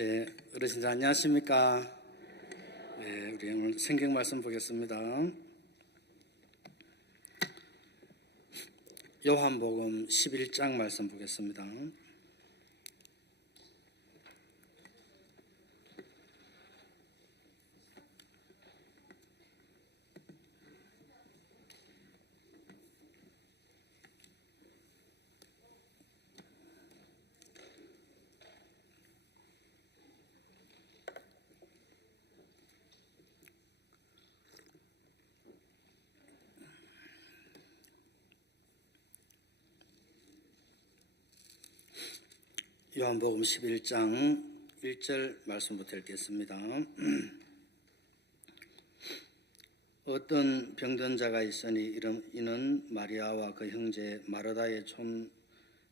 네, 어르신들 안녕하십니까? 네, 우리 오늘 성경 말씀 보겠습니다. 요한복음 11장 말씀 보겠습니다. 요한복음 11장 1절 말씀부터 읽겠습니다. 어떤 병든 자가 있으니 이는 마리아와 그 형제 마르다의 촌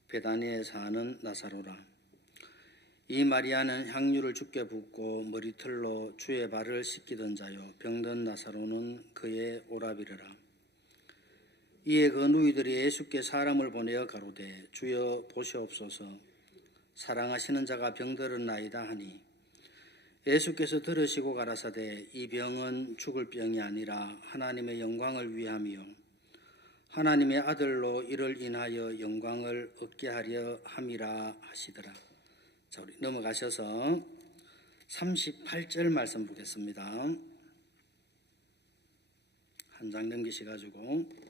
베다니에 사는 나사로라. 이 마리아는 향유를 주께 붓고 머리털로 주의 발을 씻기던 자요, 병든 나사로는 그의 오라비르라. 이에 그 누이들이 예수께 사람을 보내어 가로되 주여 보시옵소서, 사랑하시는 자가 병들었나이다 하니, 예수께서 들으시고 가라사대 이 병은 죽을 병이 아니라 하나님의 영광을 위함이요 하나님의 아들로 이를 인하여 영광을 얻게 하려 함이라 하시더라. 자, 우리 넘어가셔서 38절 말씀 보겠습니다. 한 장 넘기셔가지고,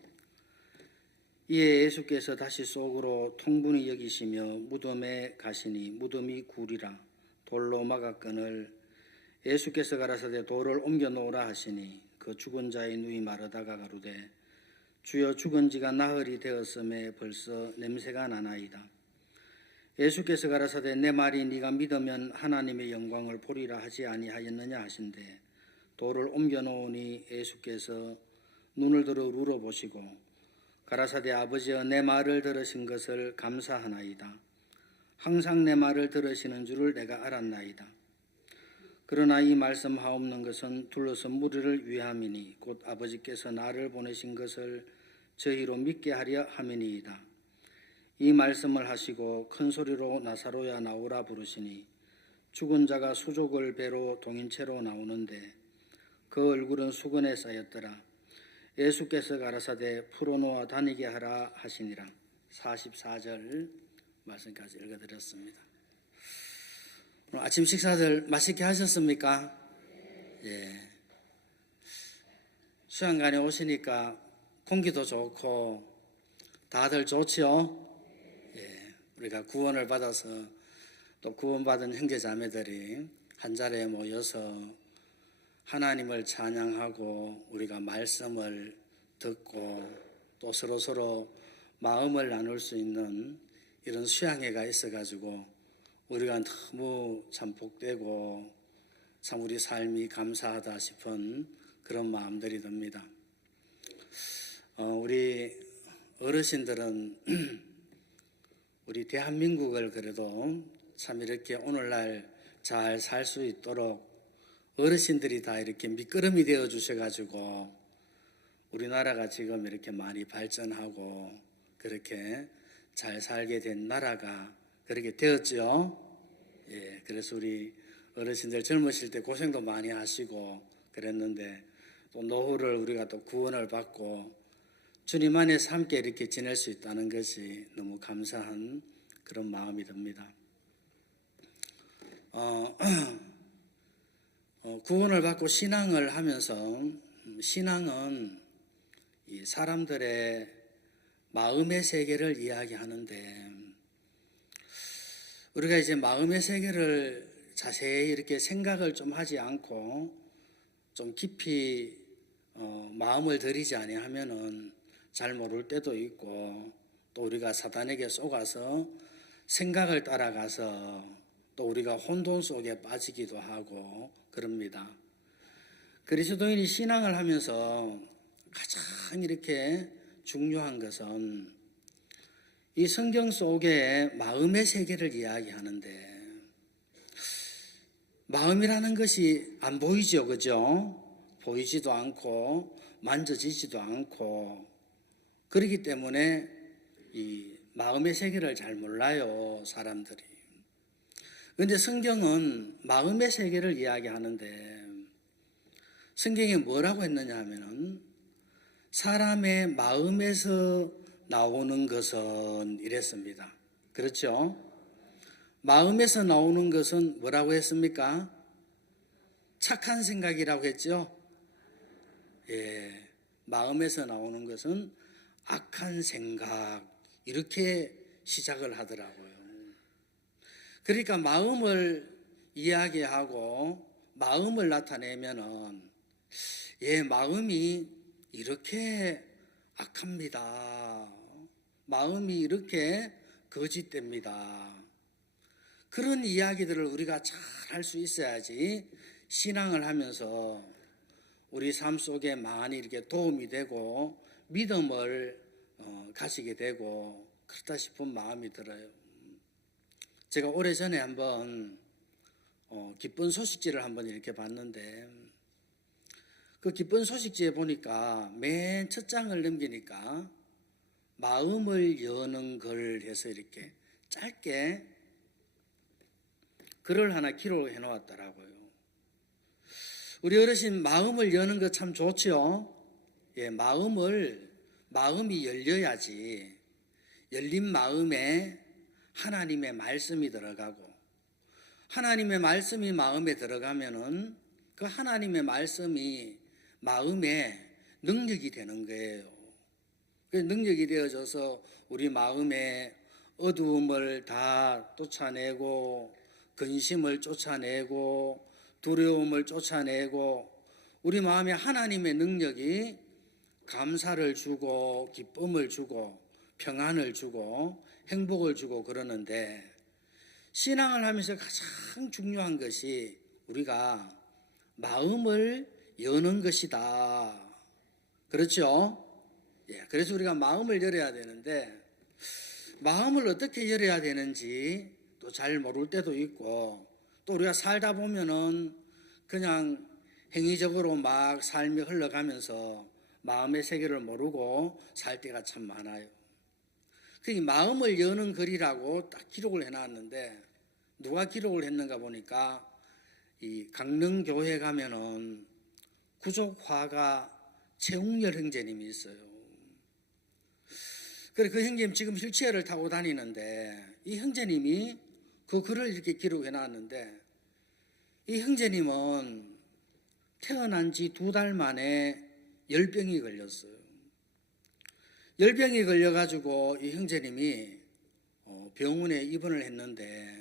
이에 예수께서 다시 속으로 통분히 여기시며 무덤에 가시니 무덤이 굴이라 돌로 막았거늘 예수께서 가라사대 돌을 옮겨 놓으라 하시니, 그 죽은 자의 누이 마르다가 가로되 주여 죽은 지가 나흘이 되었음에 벌써 냄새가 나나이다. 예수께서 가라사대 내 말이 네가 믿으면 하나님의 영광을 보리라 하지 아니하였느냐 하신대, 돌을 옮겨 놓으니 예수께서 눈을 들어 울어보시고 가라사대 아버지여 내 말을 들으신 것을 감사하나이다. 항상 내 말을 들으시는 줄을 내가 알았나이다. 그러나 이 말씀하옵는 것은 둘러서 무리를 위함이니 곧 아버지께서 나를 보내신 것을 저희로 믿게 하려 함이니이다. 이 말씀을 하시고 큰 소리로 나사로야 나오라 부르시니 죽은 자가 수족을 배로 동인채로 나오는데 그 얼굴은 수건에 쌓였더라. 예수께서 가라사대 풀어놓아 다니게 하라 하시니라. 44절 말씀까지 읽어드렸습니다. 오늘 아침 식사들 맛있게 하셨습니까? 예. 수양관에 오시니까 공기도 좋고 다들 좋지요? 예. 우리가 구원을 받아서 또 구원받은 형제자매들이 한 자리에 모여서 하나님을 찬양하고 우리가 말씀을 듣고 또 서로 마음을 나눌 수 있는 이런 수양회가 있어가지고 우리가 너무 참 복되고 참 우리 삶이 감사하다 싶은 그런 마음들이 듭니다. 우리 어르신들은 우리 대한민국을 그래도 참 이렇게 오늘날 잘 살 수 있도록 어르신들이 다 이렇게 밑거름이 되어 주셔가지고 우리나라가 지금 이렇게 많이 발전하고 그렇게 잘 살게 된 나라가 그렇게 되었죠. 예, 그래서 우리 어르신들 젊으실 때 고생도 많이 하시고 그랬는데 또 노후를 우리가 또 구원을 받고 주님 안에서 함께 이렇게 지낼 수 있다는 것이 너무 감사한 그런 마음이 듭니다. 구원을 받고 신앙을 하면서 신앙은 이 사람들의 마음의 세계를 이야기하는데 우리가 이제 마음의 세계를 자세히 이렇게 생각을 좀 하지 않고 좀 깊이 마음을 들이지 아니하면은 잘 모를 때도 있고 또 우리가 사단에게 속아서 생각을 따라가서 또 우리가 혼돈 속에 빠지기도 하고 그럽니다. 그리스도인이 신앙을 하면서 가장 이렇게 중요한 것은 이 성경 속에 마음의 세계를 이야기하는데 마음이라는 것이 안 보이죠, 그죠? 보이지도 않고 만져지지도 않고 그렇기 때문에 이 마음의 세계를 잘 몰라요, 사람들이. 그런데 성경은 마음의 세계를 이야기하는데 성경에 뭐라고 했느냐 하면은 사람의 마음에서 나오는 것은 이랬습니다. 그렇죠? 마음에서 나오는 것은 뭐라고 했습니까? 착한 생각이라고 했죠? 예, 마음에서 나오는 것은 악한 생각, 이렇게 시작을 하더라고요. 그러니까 마음을 이야기하고 마음을 나타내면은 마음이 이렇게 악합니다. 마음이 이렇게 거짓됩니다. 그런 이야기들을 우리가 잘 할 수 있어야지 신앙을 하면서 우리 삶 속에 많이 이렇게 도움이 되고 믿음을 가지게 되고 그렇다 싶은 마음이 들어요. 제가 오래전에 한번 기쁜 소식지를 한번 이렇게 봤는데 그 기쁜 소식지에 보니까 맨 첫 장을 넘기니까 마음을 여는 글 해서 이렇게 짧게 글을 하나 기록해 놓았더라고요. 우리 어르신 마음을 여는 거 참 좋죠. 예, 마음이 열려야지 열린 마음에 하나님의 말씀이 들어가고 하나님의 말씀이 마음에 들어가면은 그 하나님의 말씀이 마음에 능력이 되는 거예요. 그 능력이 되어져서 우리 마음에 어두움을 다 쫓아내고 근심을 쫓아내고 두려움을 쫓아내고 우리 마음에 하나님의 능력이 감사를 주고 기쁨을 주고 평안을 주고 행복을 주고 그러는데 신앙을 하면서 가장 중요한 것이 우리가 마음을 여는 것이다. 그렇죠? 예, 그래서 우리가 마음을 열어야 되는데 마음을 어떻게 열어야 되는지 또 잘 모를 때도 있고 또 우리가 살다 보면은 그냥 행위적으로 막 삶이 흘러가면서 마음의 세계를 모르고 살 때가 참 많아요. 그 마음을 여는 글이라고 딱 기록을 해놨는데 누가 기록을 했는가 보니까 이 강릉교회 가면은 구족화가 최웅열 형제님이 있어요. 그래 그 형제님 지금 휠체어를 타고 다니는데 이 형제님이 그 글을 이렇게 기록해 놨는데 이 형제님은 태어난 지 2달 만에 열병이 걸렸어요. 열병이 걸려가지고 이 형제님이 병원에 입원을 했는데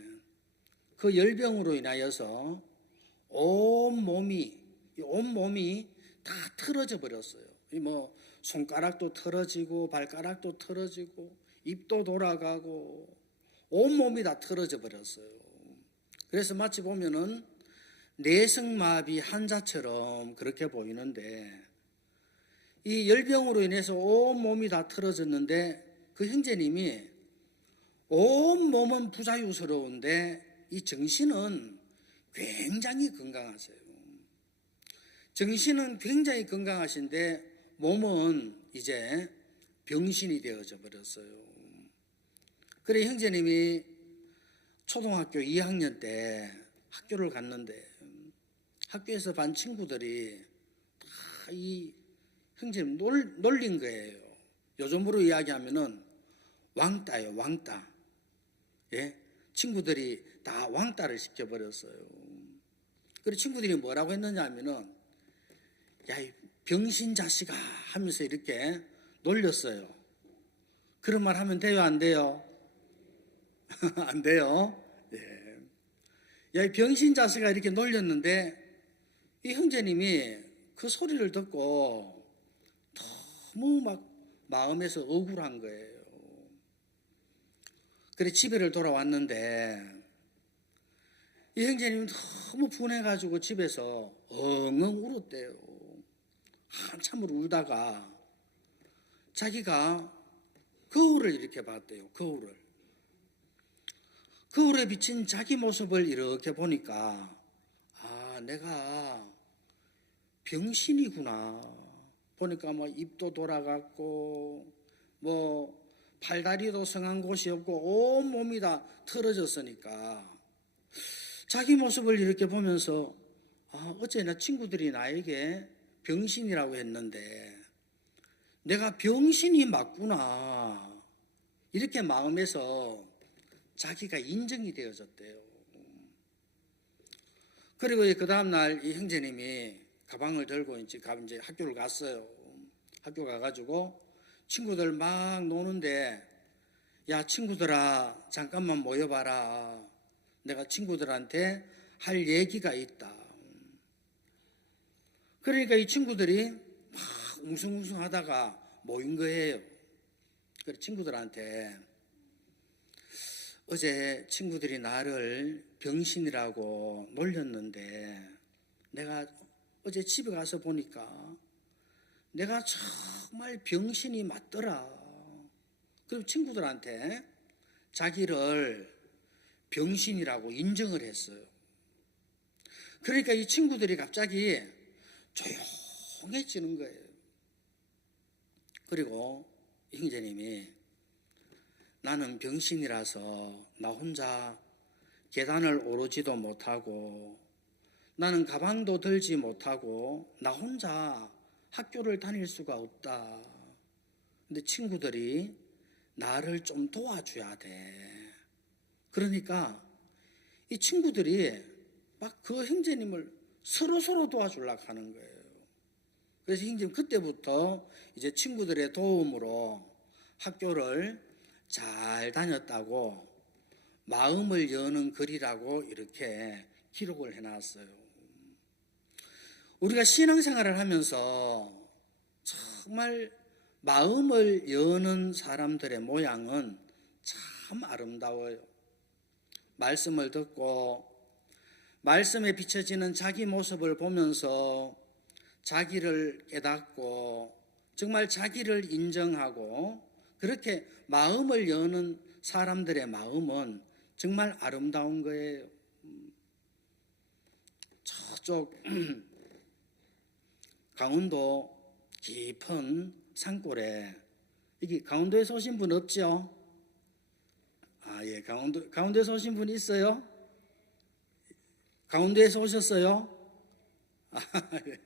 그 열병으로 인하여서 온 몸이 다 틀어져 버렸어요. 뭐 손가락도 틀어지고 발가락도 틀어지고 입도 돌아가고 온몸이 다 틀어져 버렸어요. 그래서 마치 보면은 뇌성마비 환자처럼 그렇게 보이는데 이 열병으로 인해서 온몸이 다 틀어졌는데 그 형제님이 온몸은 부자유스러운데 이 정신은 굉장히 건강하세요. 정신은 굉장히 건강하신데 몸은 이제 병신이 되어져 버렸어요. 그래 형제님이 초등학교 2학년 때 학교를 갔는데 학교에서 반 친구들이 다 이 형제님 놀린 거예요. 요즘으로 이야기하면은 왕따예요, 왕따. 예? 친구들이 다 왕따를 시켜버렸어요. 그래 친구들이 뭐라고 했느냐 하면은 야, 이 병신 자식아 하면서 이렇게 놀렸어요. 그런 말 하면 돼요, 안 돼요? 안 돼요. 예. 야, 이 병신 자식아 이렇게 놀렸는데 이 형제님이 그 소리를 듣고 너무 막 마음에서 억울한 거예요. 그래 집에를 돌아왔는데 이 형제님이 너무 분해가지고 집에서 엉엉 울었대요. 한참을 울다가 자기가 거울을 이렇게 봤대요. 거울에 비친 자기 모습을 이렇게 보니까 아, 내가 병신이구나. 보니까 뭐 입도 돌아갔고 뭐 팔다리도 성한 곳이 없고 온 몸이 다 틀어졌으니까 자기 모습을 이렇게 보면서 어제 나 친구들이 나에게 병신이라고 했는데 내가 병신이 맞구나, 이렇게 마음에서 자기가 인정이 되어졌대요. 그리고 그 다음날 이 형제님이 가방을 들고 이제 학교를 갔어요. 학교 가가지고 친구들 막 노는데, 야 친구들아 잠깐만 모여봐라, 내가 친구들한테 할 얘기가 있다. 그러니까 이 친구들이 막 웅성웅성 하다가 모인 거예요. 그래서 친구들한테 어제 친구들이 나를 병신이라고 놀렸는데 내가 어제 집에 가서 보니까 내가 정말 병신이 맞더라. 그럼 친구들한테 자기를 병신이라고 인정을 했어요. 그러니까 이 친구들이 갑자기 조용해지는 거예요. 그리고 형제님이 나는 병신이라서 나 혼자 계단을 오르지도 못하고 나는 가방도 들지 못하고 나 혼자 학교를 다닐 수가 없다. 근데 친구들이 나를 좀 도와줘야 돼. 그러니까 이 친구들이 막 그 형제님을 서로 도와주려고 하는 거예요. 그래서 형제님 그때부터 이제 친구들의 도움으로 학교를 잘 다녔다고 마음을 여는 글이라고 이렇게 기록을 해놨어요. 우리가 신앙생활을 하면서 정말 마음을 여는 사람들의 모양은 참 아름다워요. 말씀을 듣고 말씀에 비춰지는 자기 모습을 보면서 자기를 깨닫고 정말 자기를 인정하고 그렇게 마음을 여는 사람들의 마음은 정말 아름다운 거예요. 저쪽 강원도 깊은 산골에, 여기 강원도에서 오신 분 없죠? 예, 강원도에서 오신 분 있어요? 강원도에서 오셨어요? 예.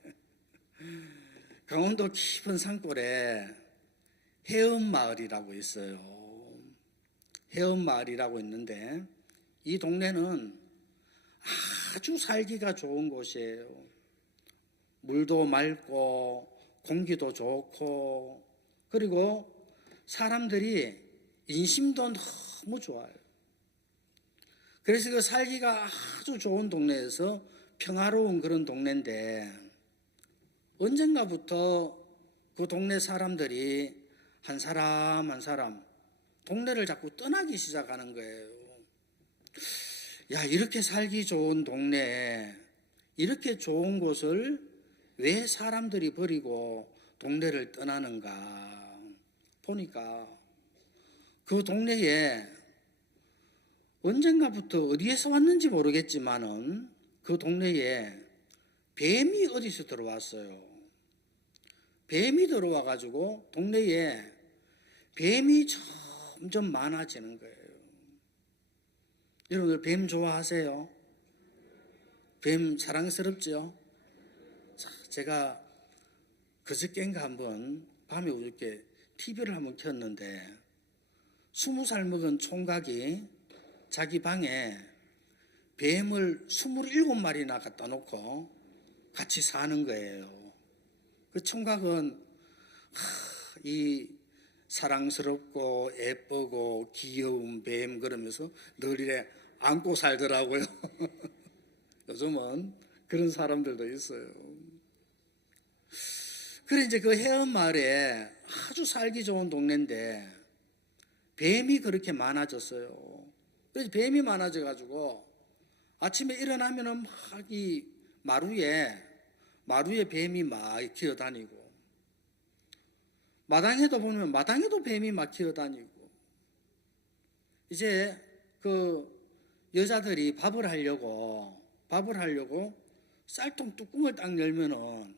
강원도 깊은 산골에 해엄마을이라고 있어요. 해엄마을이라고 있는데 이 동네는 아주 살기가 좋은 곳이에요. 물도 맑고 공기도 좋고 그리고 사람들이 인심도 너무 좋아요. 그래서 그 살기가 아주 좋은 동네에서 평화로운 그런 동네인데 언젠가부터 그 동네 사람들이 한 사람 한 사람 동네를 자꾸 떠나기 시작하는 거예요. 야, 이렇게 살기 좋은 동네에 이렇게 좋은 곳을 왜 사람들이 버리고 동네를 떠나는가 보니까 그 동네에 언젠가부터 어디에서 왔는지 모르겠지만은 그 동네에 뱀이 어디서 들어왔어요. 뱀이 들어와 가지고 동네에 뱀이 점점 많아지는 거예요. 여러분들 뱀 좋아하세요? 뱀 사랑스럽죠? 제가 그저께인가 한번 밤에 이렇게 TV를 한번 켰는데 20살 먹은 총각이 자기 방에 뱀을 27마리나 갖다 놓고 같이 사는 거예요. 그 총각은 이 사랑스럽고 예쁘고 귀여운 뱀 그러면서 늘 이래 안고 살더라고요. 요즘은 그런 사람들도 있어요. 그래 이제 그 해엄마을에 아주 살기 좋은 동네인데 뱀이 그렇게 많아졌어요. 그래서 뱀이 많아져가지고 아침에 일어나면은 막 이 마루에 뱀이 막 기어다니고 마당에도 보면 마당에도 뱀이 막 기어다니고 이제 그 여자들이 밥을 하려고 쌀통 뚜껑을 딱 열면은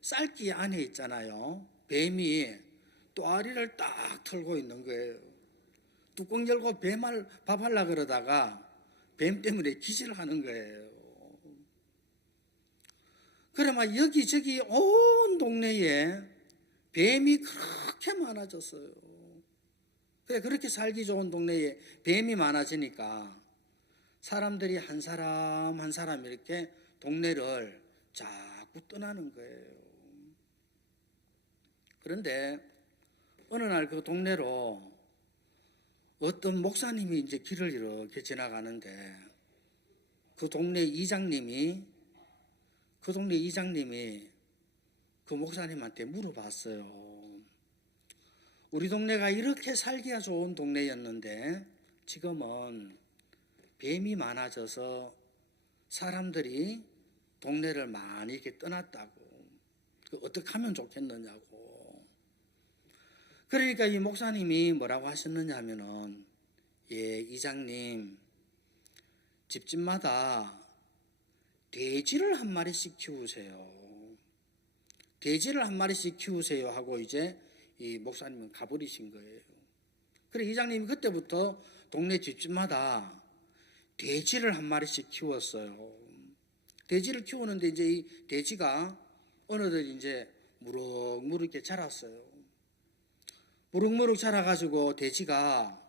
쌀기 안에 있잖아요. 뱀이 또아리를 딱 털고 있는 거예요. 뚜껑 열고 밥 하려고 그러다가 뱀 때문에 기절을 하는 거예요. 그래 막 여기저기 온 동네에 뱀이 그렇게 많아졌어요. 그래 그렇게 살기 좋은 동네에 뱀이 많아지니까 사람들이 한 사람 한 사람 이렇게 동네를 자꾸 떠나는 거예요. 그런데 어느 날 그 동네로 어떤 목사님이 이제 길을 이렇게 지나가는데 그 동네 이장님이 그 목사님한테 물어봤어요. 우리 동네가 이렇게 살기가 좋은 동네였는데 지금은 뱀이 많아져서 사람들이 동네를 많이 이렇게 떠났다고. 어떻게 하면 좋겠느냐고. 그러니까 이 목사님이 뭐라고 하셨느냐 하면은, 예, 이장님, 집집마다 돼지를 한 마리씩 키우세요. 돼지를 한 마리씩 키우세요 하고 이제 이 목사님은 가버리신 거예요. 그래 이장님이 그때부터 동네 집집마다 돼지를 한 마리씩 키웠어요. 돼지를 키우는데 이제 이 돼지가 어느덧 이제 무럭무럭 이렇게 자랐어요. 무럭무럭 자라가지고 돼지가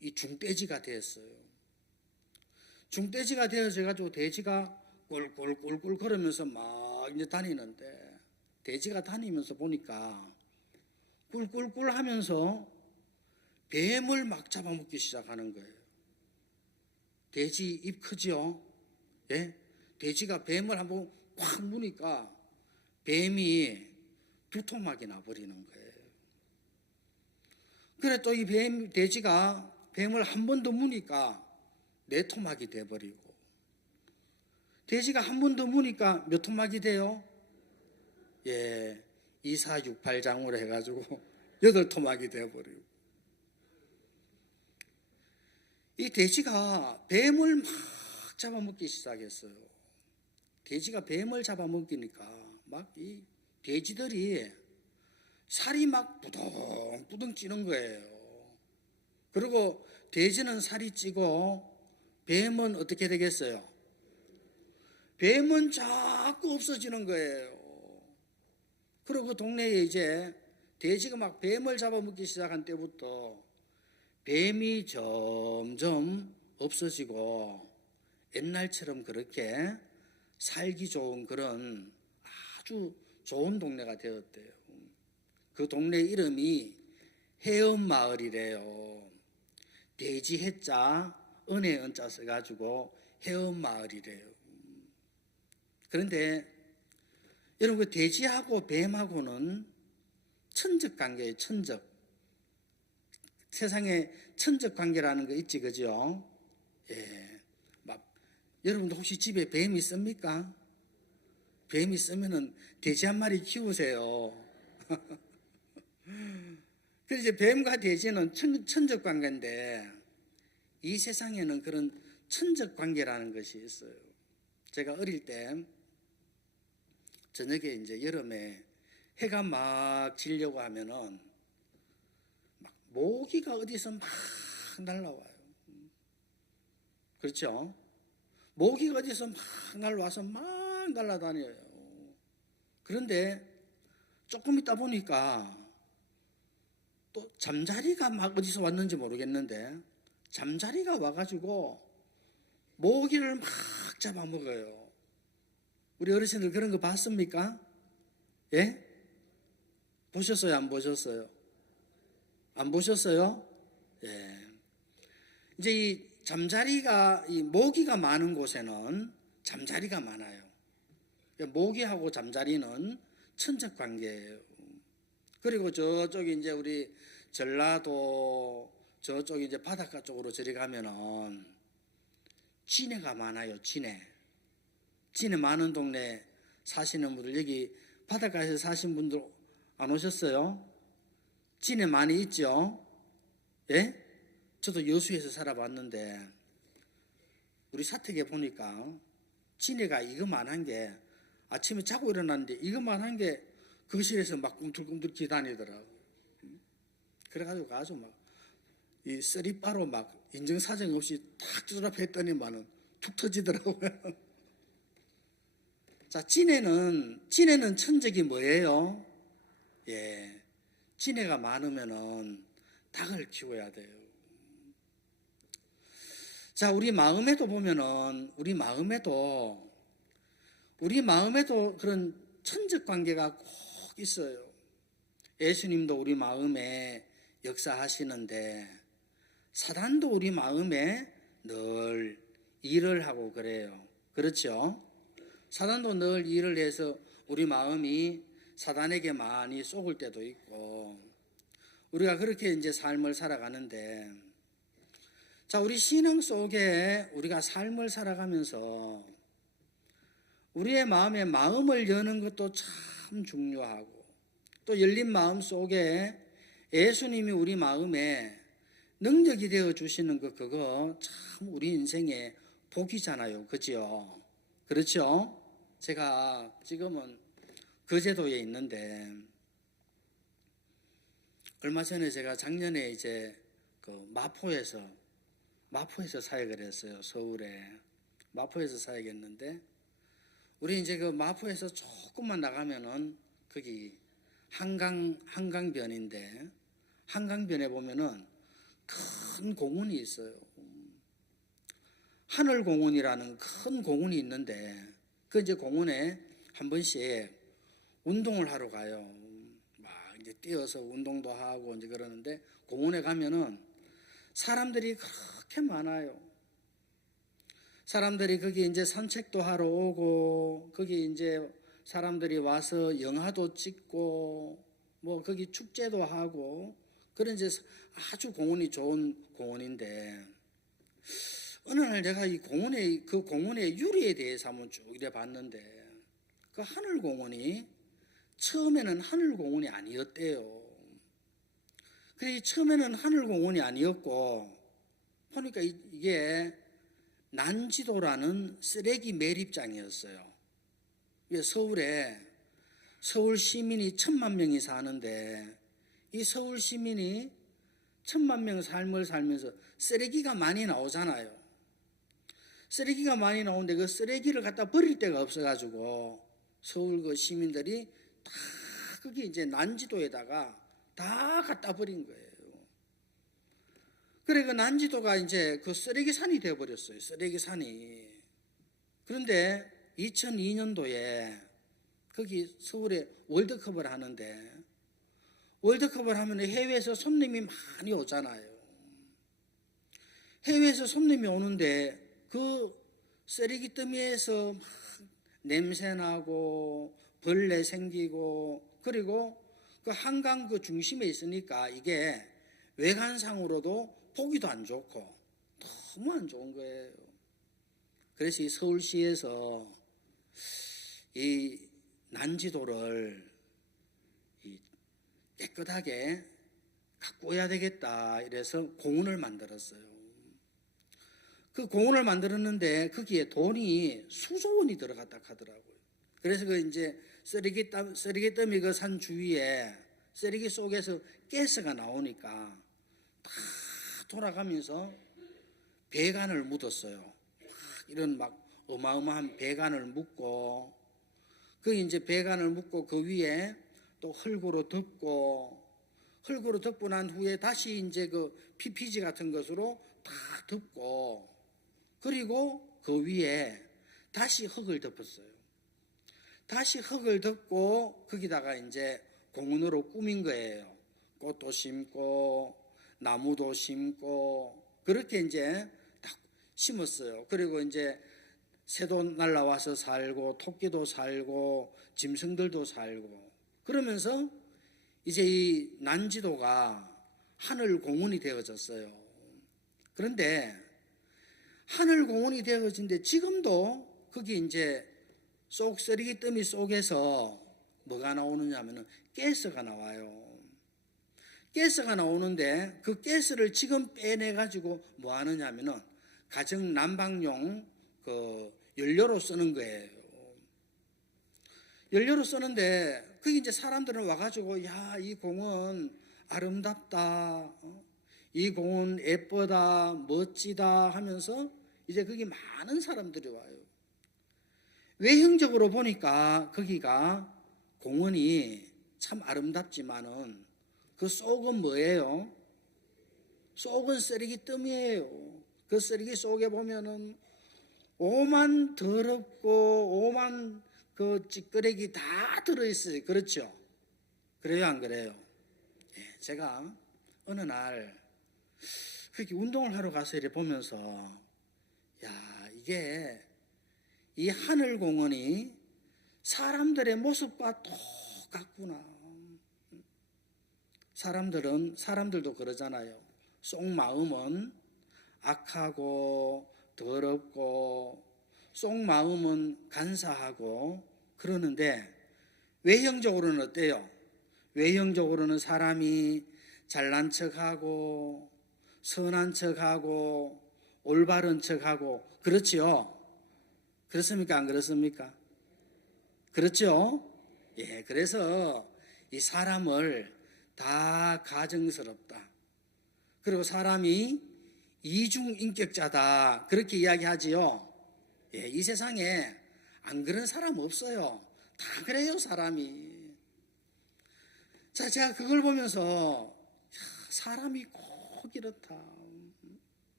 이 중돼지가 되었어요. 중돼지가 되어져가지고 돼지가 꿀꿀꿀꿀 걸으면서 막 이제 다니는데 돼지가 다니면서 보니까 꿀꿀꿀 하면서 뱀을 막 잡아먹기 시작하는 거예요. 돼지 입 크지요? 예? 돼지가 뱀을 한번 확 무니까 뱀이 두토막이 나버리는 거예요. 그래 또 이 돼지가 뱀을 한 번 더 무니까 네 토막이 돼버리고 돼지가 한 번 더 무니까 몇 토막이 돼요? 예, 2, 4, 6, 8장으로 해가지고 8토막이 돼버리고 이 돼지가 뱀을 막 잡아먹기 시작했어요. 돼지가 뱀을 잡아먹기니까 막 이 돼지들이 살이 막 부둥부둥 찌는 거예요. 그리고 돼지는 살이 찌고 뱀은 어떻게 되겠어요? 뱀은 자꾸 없어지는 거예요. 그리고 그 동네에 이제 돼지가 막 뱀을 잡아먹기 시작한 때부터 뱀이 점점 없어지고 옛날처럼 그렇게 살기 좋은 그런 아주 좋은 동네가 되었대요. 그 동네 이름이 해엄마을이래요. 돼지 해자 은혜 은자 써가지고 해엄마을이래요. 그런데 여러분 그 돼지하고 뱀하고는 천적 관계예요. 천적. 세상에 천적 관계라는 거 있지 그죠? 예. 막 여러분도 혹시 집에 뱀이 있습니까? 뱀이 있으면은 돼지 한 마리 키우세요. 그래서 이제 뱀과 돼지는 천적 관계인데 이 세상에는 그런 천적 관계라는 것이 있어요. 제가 어릴 때 저녁에 이제 여름에 해가 막 지려고 하면은 막 모기가 어디서 막 날라와요. 그렇죠? 모기가 어디서 막 날라와서 막 날아다녀요. 그런데 조금 있다 보니까 또 잠자리가 막 어디서 왔는지 모르겠는데 잠자리가 와가지고 모기를 막 잡아먹어요. 우리 어르신들 그런 거 봤습니까? 예? 보셨어요? 안 보셨어요? 안 보셨어요? 예. 이제 이 잠자리가, 이 모기가 많은 곳에는 잠자리가 많아요. 모기하고 잠자리는 천적 관계예요. 그리고 저쪽에 이제 우리 전라도 저쪽 이제 바닷가 쪽으로 저리 가면은 쥐네가 많아요. 쥐네 많은 동네 사시는 분들, 여기 바닷가에서 사신 분들 안 오셨어요? 쥐네 많이 있죠? 예? 저도 여수에서 살아봤는데 우리 사택에 보니까 쥐네가 이거만한 게 아침에 자고 일어났는데 이거만한 게 거실에서 막 꿈틀꿈틀 기다니더라고. 그래가지고 아주 막 이 쓰리바로 막 인증사정 없이 탁 두드랍했더니만은 툭 터지더라고요. 자, 진해는 천적이 뭐예요? 예, 진해가 많으면은 닭을 키워야 돼요. 자, 우리 마음에도 보면은 우리 마음에도 그런 천적 관계가 꼭 있어요. 예수님도 우리 마음에 역사하시는데 사단도 우리 마음에 늘 일을 하고 그래요. 그렇죠? 사단도 늘 일을 해서 우리 마음이 사단에게 많이 쏘을 때도 있고, 우리가 그렇게 이제 삶을 살아가는데, 자, 우리 신앙 속에 우리가 삶을 살아가면서 우리의 마음에 마음을 여는 것도 참 중요하고, 또 열린 마음 속에 예수님이 우리 마음에 능력이 되어 주시는 것, 그거 참 우리 인생의 복이잖아요. 그죠? 그렇죠? 제가 지금은 거제도에 있는데, 얼마 전에 제가 작년에 이제 그 마포에서 사역을 했어요. 서울에 마포에서 사역했는데, 우리 이제 그 마포에서 조금만 나가면은 거기 한강변인데, 한강변에 보면은 큰 공원이 있어요. 하늘공원이라는 큰 공원이 있는데, 그 이제 공원에 한 번씩 운동을 하러 가요. 막 이제 뛰어서 운동도 하고 이제 그러는데, 공원에 가면은 사람들이 그렇게 많아요. 사람들이 거기 이제 산책도 하러 오고, 거기 이제 사람들이 와서 영화도 찍고, 뭐 거기 축제도 하고, 그런 이제 아주 공원이 좋은 공원인데, 어느 날 내가 그 공원의 유리에 대해서 한번 쭉 이래 봤는데, 그 하늘공원이 처음에는 하늘공원이 아니었대요. 그래, 처음에는 하늘공원이 아니었고, 보니까 이게 난지도라는 쓰레기 매립장이었어요. 서울에 서울 시민이 1,000만 명이 사는데, 이 서울 시민이 1,000만 명 삶을 살면서 쓰레기가 많이 나오잖아요. 쓰레기가 많이 나오는데 그 쓰레기를 갖다 버릴 데가 없어가지고 서울 그 시민들이 다 거기 이제 난지도에다가 다 갖다 버린 거예요. 그래, 그 난지도가 이제 그 쓰레기산이 되어버렸어요. 쓰레기산이. 그런데 2002년도에 거기 서울에 월드컵을 하는데, 월드컵을 하면 해외에서 손님이 많이 오잖아요. 해외에서 손님이 오는데 그 쓰레기 더미에서 막 냄새나고 벌레 생기고, 그리고 그 한강 그 중심에 있으니까 이게 외관상으로도 보기도 안 좋고 너무 안 좋은 거예요. 그래서 이 서울시에서 이 난지도를 깨끗하게 가꾸어야 되겠다 이래서 공원을 만들었어요. 그 공원을 만들었는데 거기에 돈이 수조 원이 들어갔다 하더라고요. 그래서 그 이제 쓰레기 더미 그 산 주위에 쓰레기 속에서 가스가 나오니까 다 돌아가면서 배관을 묻었어요. 이런 막 어마어마한 배관을 묻고, 그 이제 배관을 묻고 그 위에 또 흙으로 덮고 난 후에 다시 이제 그 PPG 같은 것으로 다 덮고, 그리고 그 위에 다시 흙을 덮었어요. 다시 흙을 덮고 거기다가 이제 공원으로 꾸민 거예요. 꽃도 심고 나무도 심고 그렇게 이제 딱 심었어요. 그리고 이제 새도 날라와서 살고 토끼도 살고 짐승들도 살고, 그러면서 이제 이 난지도가 하늘 공원이 되어졌어요. 그런데 하늘 공원이 되어진데 지금도 거기 이제 쓰레기 더미 속에서 뭐가 나오느냐 하면은 가스가 나와요. 가스가 나오는데 그 가스를 지금 빼내 가지고 뭐 하느냐 하면은 가정 난방용 그 연료로 쓰는 거예요. 연료로 쓰는데 그게 이제 사람들은 와가지고 야, 이 공원 아름답다, 이 공원 예쁘다, 멋지다 하면서 이제 거기 많은 사람들이 와요. 외형적으로 보니까 거기가 공원이 참 아름답지만은 그 속은 뭐예요? 속은 쓰레기 뜸이에요. 그 쓰레기 속에 보면은 오만 더럽고 오만 그 찌끄레기 다 들어있어요. 그렇죠? 그래요, 안 그래요? 예, 제가 어느 날 그렇게 운동을 하러 가서 이렇게 보면서 야, 이게 이 하늘공원이 사람들의 모습과 똑같구나. 사람들도 그러잖아요. 속마음은 악하고 더럽고 속마음은 간사하고 그러는데 외형적으로는 어때요? 외형적으로는 사람이 잘난 척하고 선한 척하고 올바른 척하고 그렇지요? 그렇습니까? 안 그렇습니까? 그렇죠? 예, 그래서 이 사람을 다 가증스럽다. 그리고 사람이 이중인격자다. 그렇게 이야기하지요. 예, 이 세상에 안 그런 사람 없어요. 다 그래요, 사람이. 자, 제가 그걸 보면서 사람이 꼭 이렇다.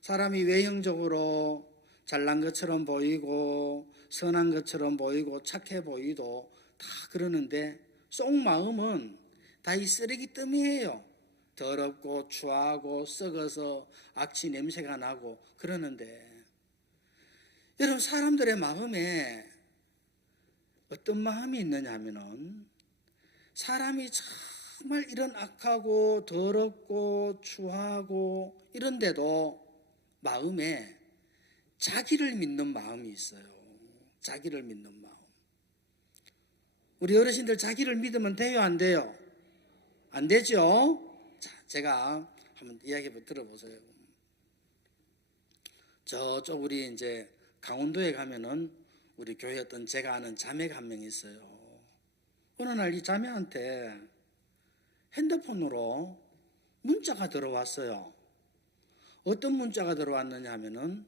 사람이 외형적으로 잘난 것처럼 보이고 선한 것처럼 보이고 착해 보이도 다 그러는데 속마음은 다 이 쓰레기 뜸이에요. 더럽고 추하고 썩어서 악취 냄새가 나고 그러는데 여러분 사람들의 마음에 어떤 마음이 있느냐 하면은 사람이 정말 이런 악하고 더럽고 추하고 이런데도 마음에 자기를 믿는 마음이 있어요. 자기를 믿는 마음. 우리 어르신들 자기를 믿으면 돼요, 안 돼요? 안 되죠? 자, 제가 한번 이야기 한번 들어보세요. 저쪽 우리 이제 강원도에 가면은 우리 교회 어떤 제가 아는 자매가 한 명 있어요. 어느 날 이 자매한테 핸드폰으로 문자가 들어왔어요. 어떤 문자가 들어왔느냐 하면은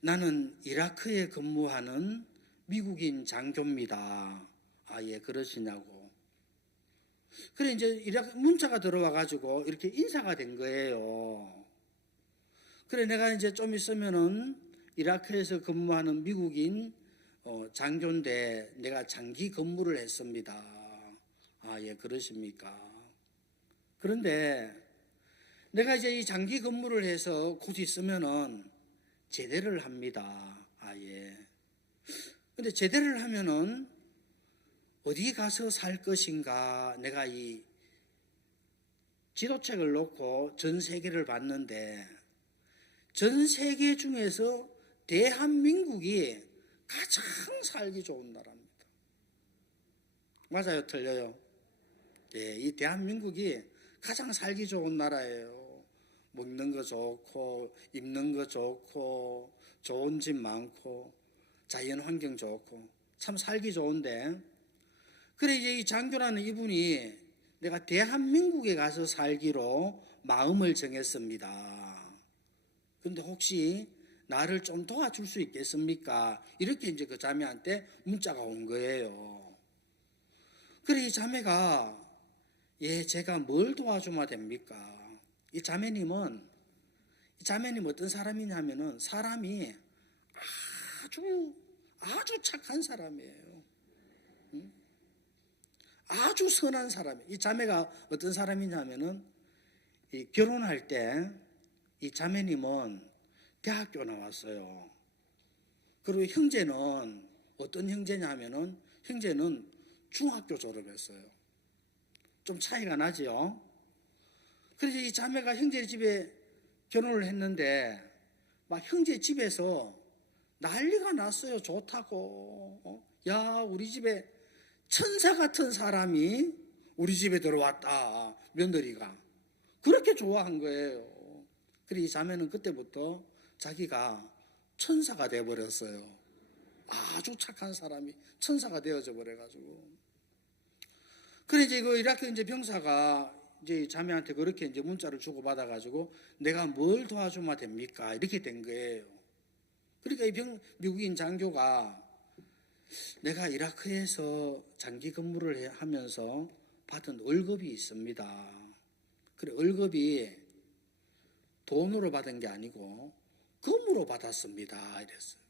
나는 이라크에 근무하는 미국인 장교입니다. 아, 예, 그러시냐고. 그래 이제 이라크 문자가 들어와 가지고 이렇게 인사가 된 거예요. 그래 내가 이제 좀 있으면은 이라크에서 근무하는 미국인 장교인데 내가 장기 근무를 했습니다. 아, 예, 그러십니까? 그런데 내가 이제 이 장기 근무를 해서 곧 있으면은 제대를 합니다. 아, 예. 근데 제대를 하면은 어디 가서 살 것인가? 내가 이 지도책을 놓고 전 세계를 봤는데 전 세계 중에서 대한민국이 가장 살기 좋은 나라입니다. 맞아요, 틀려요? 예, 이 대한민국이 가장 살기 좋은 나라예요. 먹는 거 좋고 입는 거 좋고 좋은 집 많고 자연 환경 좋고 참 살기 좋은데 그래 이제 이 장교라는 이분이 내가 대한민국에 가서 살기로 마음을 정했습니다. 근데 혹시 나를 좀 도와줄 수 있겠습니까? 이렇게 이제 그 자매한테 문자가 온 거예요. 그래 이 자매가 예, 제가 뭘 도와주면 됩니까? 이 자매님 어떤 사람이냐면은 사람이 아주 착한 사람이에요. 아주 선한 사람이에요. 이 자매가 어떤 사람이냐면은 이 결혼할 때 이 자매님은 대학교 나왔어요. 그리고 형제는 어떤 형제냐면은 형제는 중학교 졸업했어요. 좀 차이가 나죠. 그래서 이 자매가 형제 집에 결혼을 했는데 막 형제 집에서 난리가 났어요. 좋다고. 야, 우리 집에 천사 같은 사람이 우리 집에 들어왔다. 며느리가. 그렇게 좋아한 거예요. 그래서 이 자매는 그때부터 자기가 천사가 되어버렸어요. 아주 착한 사람이 천사가 되어져 버려가지고. 그래 이제 그 이라크 이제 병사가 이제 자매한테 그렇게 이제 문자를 주고 받아가지고 내가 뭘 도와주면 됩니까? 이렇게 된 거예요. 그러니까 이 미국인 장교가 내가 이라크에서 장기 근무를 하면서 받은 월급이 있습니다. 그래, 월급이 돈으로 받은 게 아니고 금으로 받았습니다. 이랬어요.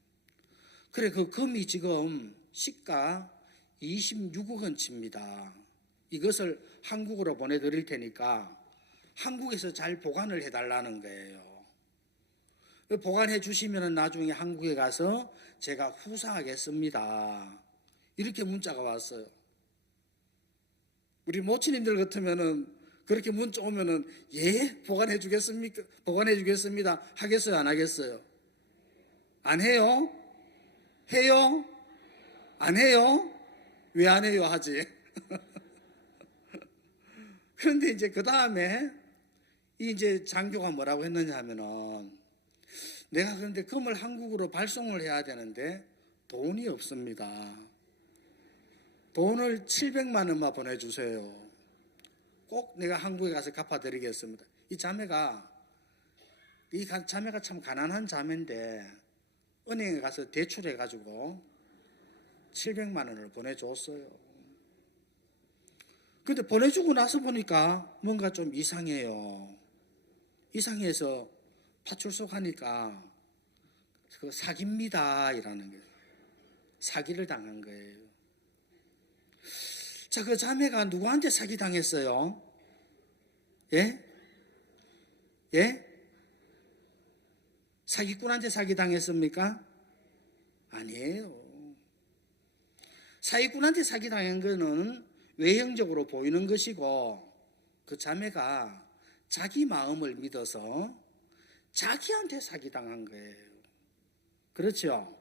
그래, 그 금이 지금 시가 26억 원치입니다. 이것을 한국으로 보내드릴 테니까 한국에서 잘 보관을 해달라는 거예요. 보관해 주시면 나중에 한국에 가서 제가 후사하겠습니다. 이렇게 문자가 왔어요. 우리 모치님들 같으면은 그렇게 문자 오면은 예? 보관해 주겠습니까? 보관해 주겠습니다. 하겠어요? 안 하겠어요? 안 해요? 해요? 안 해요? 왜 안 해요? 하지. 그런데 이제 그 다음에 이제 장교가 뭐라고 했느냐 하면은 내가 그런데 금을 한국으로 발송을 해야 되는데 돈이 없습니다. 돈을 700만 원만 보내주세요. 꼭 내가 한국에 가서 갚아드리겠습니다. 이 자매가 참 가난한 자매인데 은행에 가서 대출해가지고 700만 원을 보내줬어요. 근데 보내주고 나서 보니까 뭔가 좀 이상해요. 이상해서 파출소 가니까 그 사기입니다 이라는 거예요. 사기를 당한 거예요. 자, 그 자매가 누구한테 사기 당했어요? 예? 예? 사기꾼한테 사기 당했습니까? 아니에요. 사기꾼한테 사기 당한 거는 외형적으로 보이는 것이고 그 자매가 자기 마음을 믿어서 자기한테 사기당한 거예요. 그렇죠?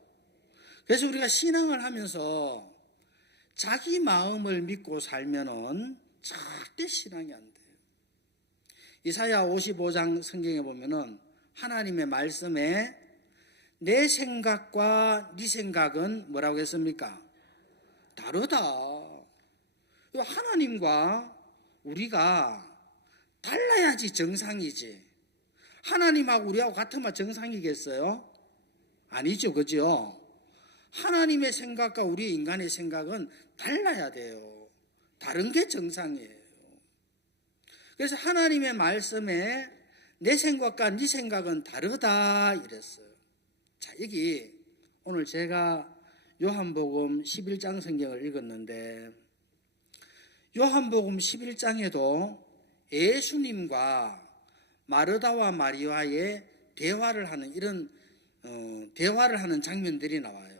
그래서 우리가 신앙을 하면서 자기 마음을 믿고 살면은 절대 신앙이 안 돼요. 이사야 55장 성경에 보면은 하나님의 말씀에 내 생각과 네 생각은 뭐라고 했습니까? 다르다. 하나님과 우리가 달라야지 정상이지. 하나님하고 우리하고 같으면 정상이겠어요? 아니죠, 그죠? 하나님의 생각과 우리 인간의 생각은 달라야 돼요. 다른 게 정상이에요. 그래서 하나님의 말씀에 내 생각과 네 생각은 다르다 이랬어요. 자, 여기 오늘 제가 요한복음 11장 성경을 읽었는데 요한복음 11장에도 예수님과 마르다와 마리아의 대화를 하는 이런 대화를 하는 장면들이 나와요.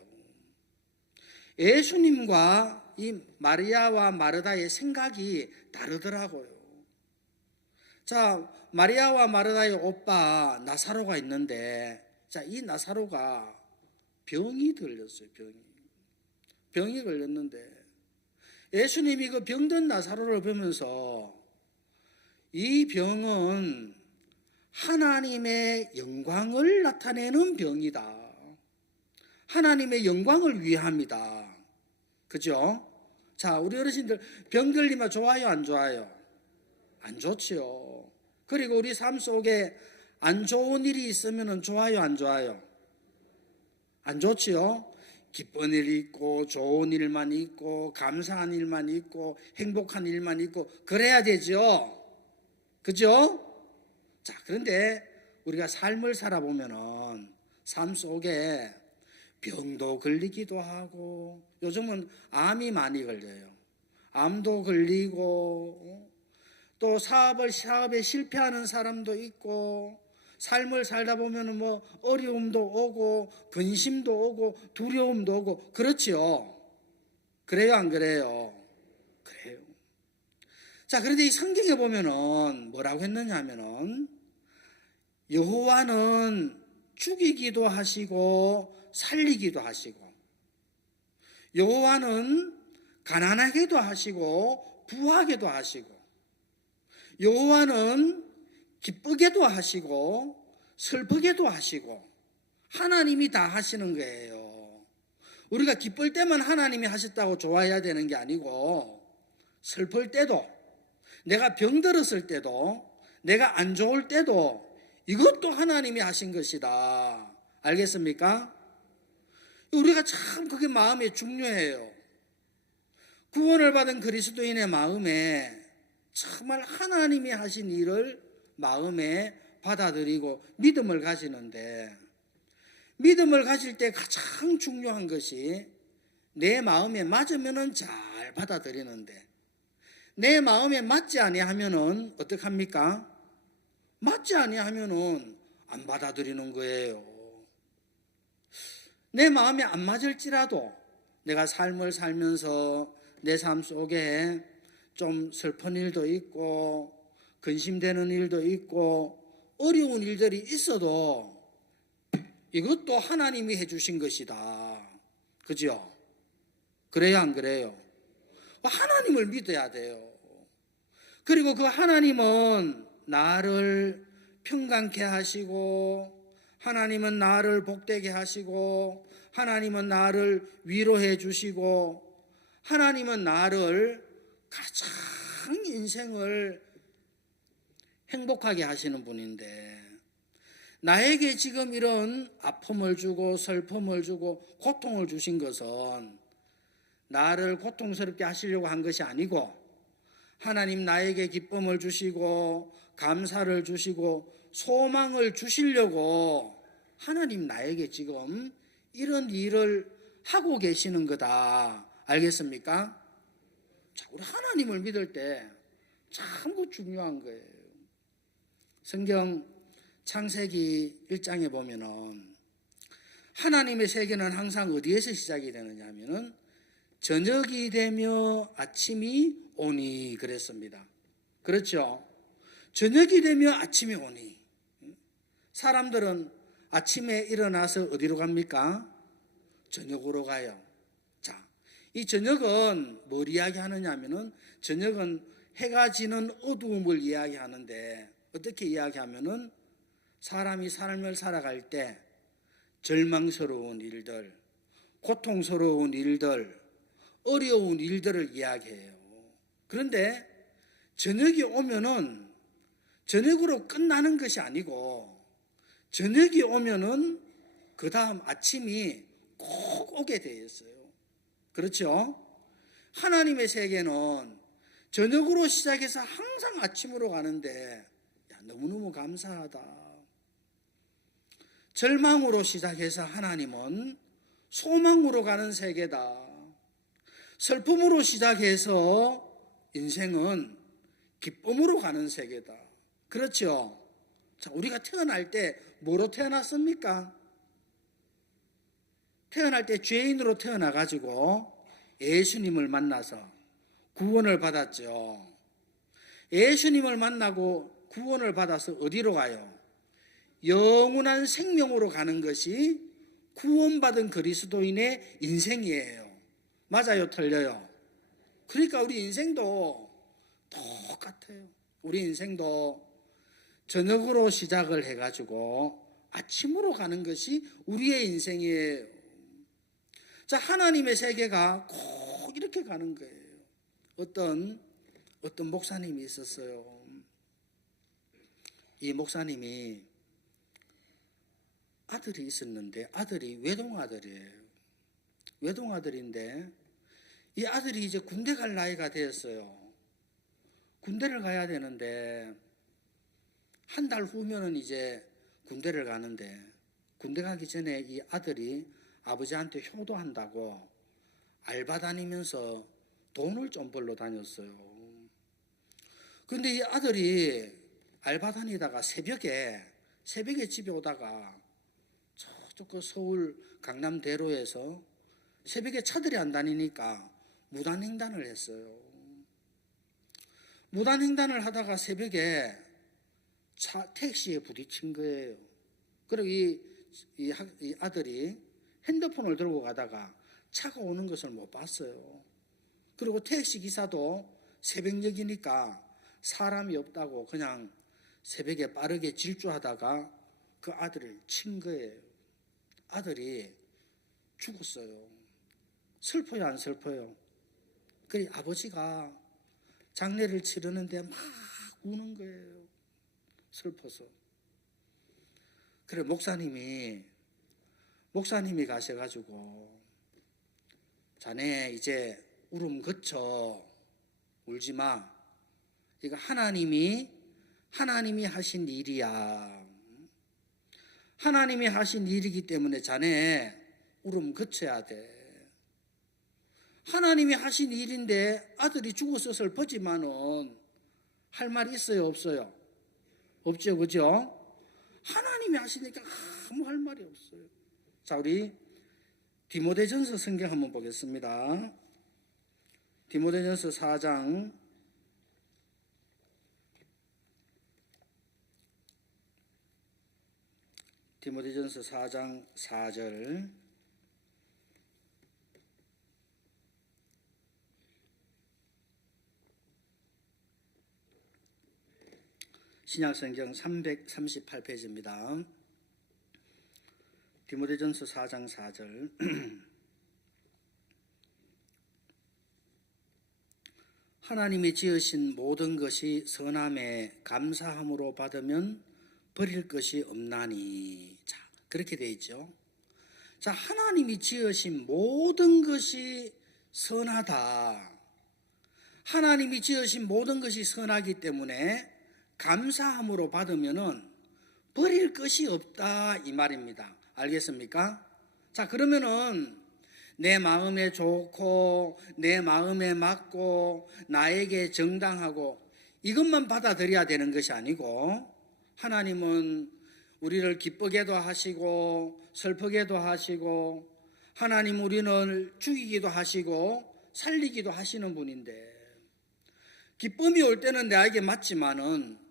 예수님과 이 마리아와 마르다의 생각이 다르더라고요. 자, 마리아와 마르다의 오빠 나사로가 있는데, 자, 이 나사로가 병이 들렸어요. 병이 걸렸는데 예수님이 그 병든 나사로를 보면서 이 병은 하나님의 영광을 나타내는 병이다. 하나님의 영광을 위함이다. 그죠? 자, 우리 어르신들 병 걸리면 좋아요, 안 좋아요? 안 좋지요. 그리고 우리 삶 속에 안 좋은 일이 있으면 좋아요, 안 좋아요? 안 좋지요. 기쁜 일이 있고 좋은 일만 있고 감사한 일만 있고 행복한 일만 있고 그래야 되죠. 그죠? 자, 그런데 우리가 삶을 살아보면은 삶 속에 병도 걸리기도 하고 요즘은 암이 많이 걸려요. 암도 걸리고 또 사업에 실패하는 사람도 있고 삶을 살다 보면 뭐 어려움도 오고 근심도 오고 두려움도 오고 그렇지요. 그래요, 안 그래요? 그래요. 자, 그런데 이 성경에 보면은 뭐라고 했느냐 하면은 여호와는 죽이기도 하시고 살리기도 하시고 여호와는 가난하게도 하시고 부하게도 하시고 여호와는 기쁘게도 하시고 슬프게도 하시고 하나님이 다 하시는 거예요. 우리가 기쁠 때만 하나님이 하셨다고 좋아해야 되는 게 아니고 슬플 때도 내가 병들었을 때도, 내가 안 좋을 때도 이것도 하나님이 하신 것이다. 알겠습니까? 우리가 참 그게 마음에 중요해요. 구원을 받은 그리스도인의 마음에 정말 하나님이 하신 일을 마음에 받아들이고 믿음을 가지는데, 믿음을 가질 때 가장 중요한 것이 내 마음에 맞으면은 잘 받아들이는데, 내 마음에 맞지 아니하면은 어떡합니까? 맞지 아니하면은 안 받아들이는 거예요. 내 마음에 안 맞을지라도 내가 삶을 살면서 내 삶 속에 좀 슬픈 일도 있고 근심되는 일도 있고 어려운 일들이 있어도 이것도 하나님이 해주신 것이다. 그죠? 그래야 안 그래요? 하나님을 믿어야 돼요. 그리고 그 하나님은 나를 평강케 하시고, 하나님은 나를 복되게 하시고, 하나님은 나를 위로해 주시고, 하나님은 나를 가장 인생을 행복하게 하시는 분인데, 나에게 지금 이런 아픔을 주고 슬픔을 주고 고통을 주신 것은 나를 고통스럽게 하시려고 한 것이 아니고, 하나님 나에게 기쁨을 주시고 감사를 주시고 소망을 주시려고 하나님 나에게 지금 이런 일을 하고 계시는 거다. 알겠습니까? 자, 우리 하나님을 믿을 때 참 중요한 거예요. 성경 창세기 1장에 보면은 하나님의 세계는 항상 어디에서 시작이 되느냐 하면은 저녁이 되며 아침이 오니 그랬습니다. 그렇죠? 저녁이 되며 아침이 오니. 사람들은 아침에 일어나서 어디로 갑니까? 저녁으로 가요. 자, 이 저녁은 뭘 이야기하느냐 하면은 저녁은 해가 지는 어두움을 이야기하는데, 어떻게 이야기하면은 사람이 삶을 살아갈 때 절망스러운 일들, 고통스러운 일들, 어려운 일들을 이야기해요. 그런데 저녁이 오면은 저녁으로 끝나는 것이 아니고, 저녁이 오면은 그 다음 아침이 꼭 오게 되어 있어요. 그렇죠? 하나님의 세계는 저녁으로 시작해서 항상 아침으로 가는데, 야, 너무너무 감사하다. 절망으로 시작해서 하나님은 소망으로 가는 세계다. 슬픔으로 시작해서 인생은 기쁨으로 가는 세계다. 그렇죠? 자, 우리가 태어날 때 뭐로 태어났습니까? 태어날 때 죄인으로 태어나가지고 예수님을 만나서 구원을 받았죠. 예수님을 만나고 구원을 받아서 어디로 가요? 영원한 생명으로 가는 것이 구원받은 그리스도인의 인생이에요. 맞아요, 틀려요? 그러니까 우리 인생도 똑같아요. 우리 인생도 저녁으로 시작을 해가지고 아침으로 가는 것이 우리의 인생이에요. 자, 하나님의 세계가 꼭 이렇게 가는 거예요. 어떤 목사님이 있었어요. 이 목사님이 아들이 있었는데, 아들이 외동아들이에요. 외동아들인데 이 아들이 이제 군대 갈 나이가 되었어요. 군대를 가야 되는데 한 달 후면은 이제 군대를 가는데, 군대 가기 전에 이 아들이 아버지한테 효도한다고 알바 다니면서 돈을 좀 벌러 다녔어요. 근데 이 아들이 알바 다니다가 새벽에 집에 오다가 저쪽 그 서울 강남대로에서 새벽에 차들이 안 다니니까 무단횡단을 했어요. 무단횡단을 하다가 새벽에 택시에 부딪힌 거예요. 그리고 이 아들이 핸드폰을 들고 가다가 차가 오는 것을 못 봤어요. 그리고 택시 기사도 새벽녘이니까 사람이 없다고 그냥 새벽에 빠르게 질주하다가 그 아들을 친 거예요. 아들이 죽었어요. 슬퍼요, 안 슬퍼요? 그래 아버지가 장례를 치르는데 막 우는 거예요. 슬퍼서. 그래 목사님이 가셔가지고 자네 이제 울음 그쳐, 울지 마. 이거 하나님이 하신 일이야. 하나님이 하신 일이기 때문에 자네 울음 그쳐야 돼. 하나님이 하신 일인데 아들이 죽어서 슬퍼지만은 할 말이 있어요, 없어요? 없죠, 그죠? 하나님이 하시니까 아무 할 말이 없어요. 자, 우리 디모데전서 성경 한번 보겠습니다. 디모데전서 4장 4절. 신약성경 338페이지입니다. 디모데전서 4장 4절. 하나님이 지으신 모든 것이 선함에 감사함으로 받으면 버릴 것이 없나니. 자, 그렇게 되어 있죠. 자, 하나님이 지으신 모든 것이 선하다. 하나님이 지으신 모든 것이 선하기 때문에 감사함으로 받으면은 버릴 것이 없다 이 말입니다. 알겠습니까? 자, 그러면은 내 마음에 좋고 내 마음에 맞고 나에게 정당하고 이것만 받아들여야 되는 것이 아니고, 하나님은 우리를 기쁘게도 하시고 슬프게도 하시고, 하나님 우리를 죽이기도 하시고 살리기도 하시는 분인데, 기쁨이 올 때는 나에게 맞지만은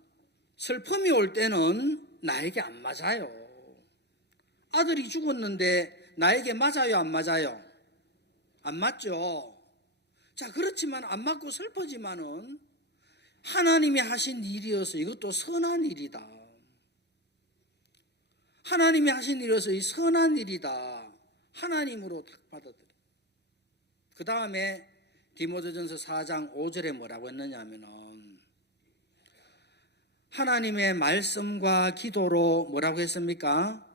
슬픔이 올 때는 나에게 안 맞아요. 아들이 죽었는데 나에게 맞아요, 안 맞아요? 안 맞죠. 자, 그렇지만 안 맞고 슬퍼지만은 하나님이 하신 일이어서 이것도 선한 일이다. 하나님이 하신 일이어서 이 선한 일이다. 하나님으로 딱 받아들여. 그 다음에 디모데전서 4장 5절에 뭐라고 했느냐 하면은, 하나님의 말씀과 기도로 뭐라고 했습니까?